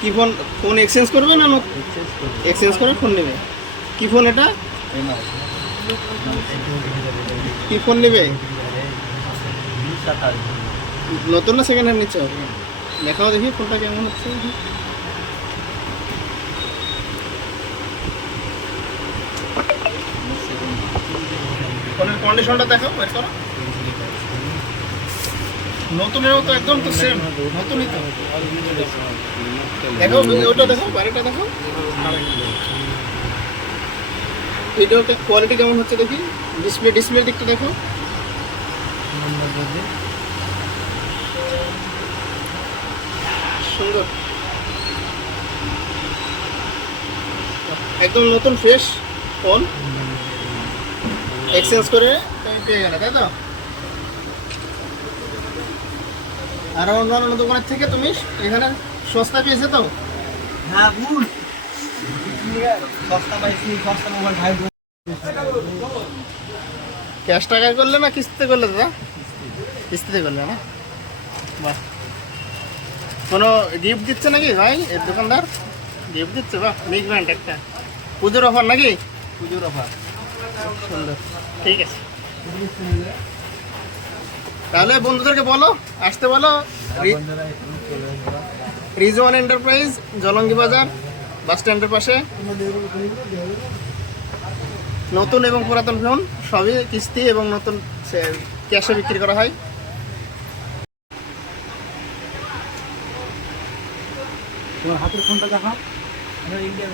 কি phone? Phone exchange করবে না? এক্সচেঞ্জ করে ফোন নেবে। কি ফোন এটা? কি ফোন নেবে? নতুন না সেকেন্ড হ্যান্ড নিচ্ছ? দেখাও দেখি ফোনটা কেমন হচ্ছে। ফোনের কন্ডিশনটা দেখো, বের করো। নতুনের মতো একদম তো সেম, নতুনই তো। দেখো ওটা দেখো, বাড়িটা দেখো, ভিডিওতে কোয়ালিটি কেমন হচ্ছে দেখি। ডিসপ্লের দিকটা দেখো। সুন্দর, একদম নতুন ফ্রেশ ফোন, এক্সচেঞ্জ করে পেয়ে গেলে, তাই তো? আর অন্যান্য দোকানের থেকে তুমি এখানে সস্তা পেয়েছে তো? হ্যাঁ ভুল, সস্তা পাইছি, সস্তা মোবাইল ভাই। ক্যাশ টাকায় করলে না কিস্তিতে করলে দাদা? কিস্তিতে করলে না? বাহ, কোনো গিফট দিচ্ছে নাকি ভাই এর দোকানদার? গিফট দিচ্ছে, বাহ, বিগ ব্র্যান্ড একটা। পুজোর অফার নাকি? পুজোর অফার। সুন্দর, ঠিক আছে। তাহলে বন্ধুদেরকে বলো, আসতে বলো। রিজওয়ান এন্টারপ্রাইজ, জলঙ্গি বাজার, বাস স্ট্যান্ডের পাশে। নতুন এবং পুরাতন ফোন সবই কিস্তি এবং নতুন ক্যাশে বিক্রি করা হয়। তোমার হাতের ফোনটা দেখা, ইন্ডিয়া